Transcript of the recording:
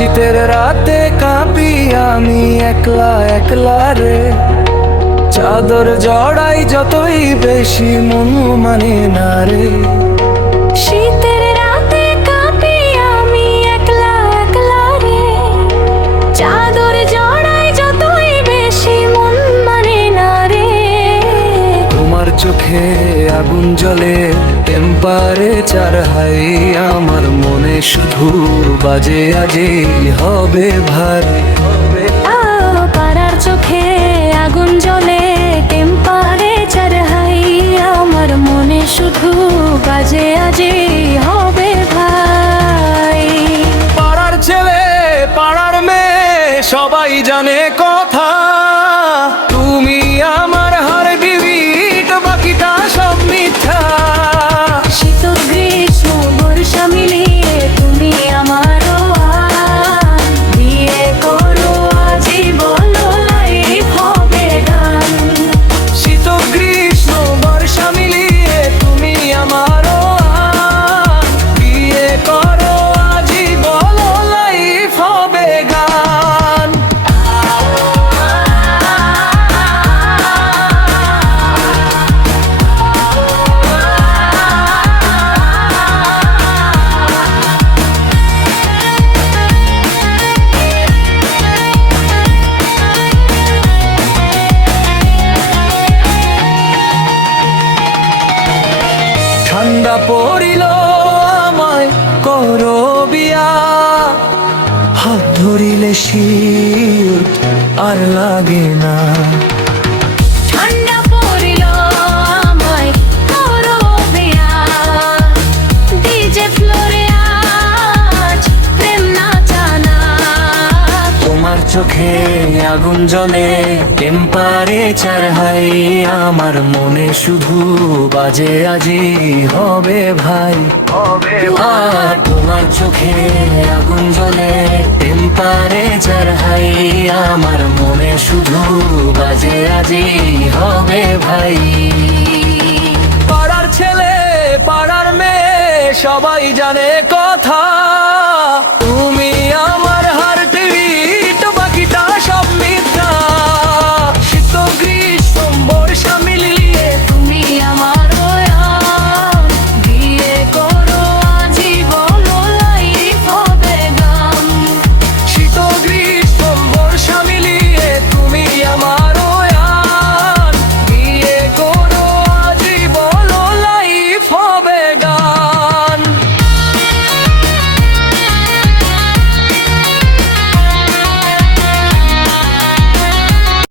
শীতের রাতে কাঁপি আমি একলা একলা রে, চাদর জড়াই যতই বেশি মন মানে না রে। শীতের রাতে কাঁপি আমি একলা একলা রে, চাদর জড়াই যতই বেশি মন মানে না রে। তোমার চোখে আগুন জ্বলে টেম্পারেচার হাই, আমার মনে শুধু বাজে আজই হবে ভারী। পাড়ার চোখে আগুন জ্বলে টেম্পারেচার হাই, আমার মনে শুধু বাজে আজই হবে ভাই। পাড়ার ছেলে পাড়ার মেয়ে সবাই জানে কথা, তুমি আমার হার্টবিট বাকিটা সব মিথ্যা। শীত গ্রীষ্ম বর্ষা মিলিয়ে তুমি আমারও আন, বিয়ে করো আজই বলো লাইফ হবে গান। শীত গ্রীষ্ম বর্ষা মিলিয়ে তুমি আমারও আন, বিয়ে করো আজই বলো লাইফ হবে গান। ঠান্ডা পড়িল আমায় করো বিয়া, হাত ধরিলে শীত আর লাগে না। ঠান্ডা পড়িল আমায় করো বিয়া, ডিজে ফ্লোরে আজ প্রেম নাচানা। তোমার চোখে আগুন জ্বলে টেম্পারেচার হাই, আমার মনে শুধু বাজে আজই হবে ভাই। আর তোমার চোখে আগুন জ্বলে টেম্পারেচার হাই, আমার মনে শুধু বাজে আজই হবে ভাই। পাড়ার ছেলে পাড়ার মেয়ে সবাই জানে কথা,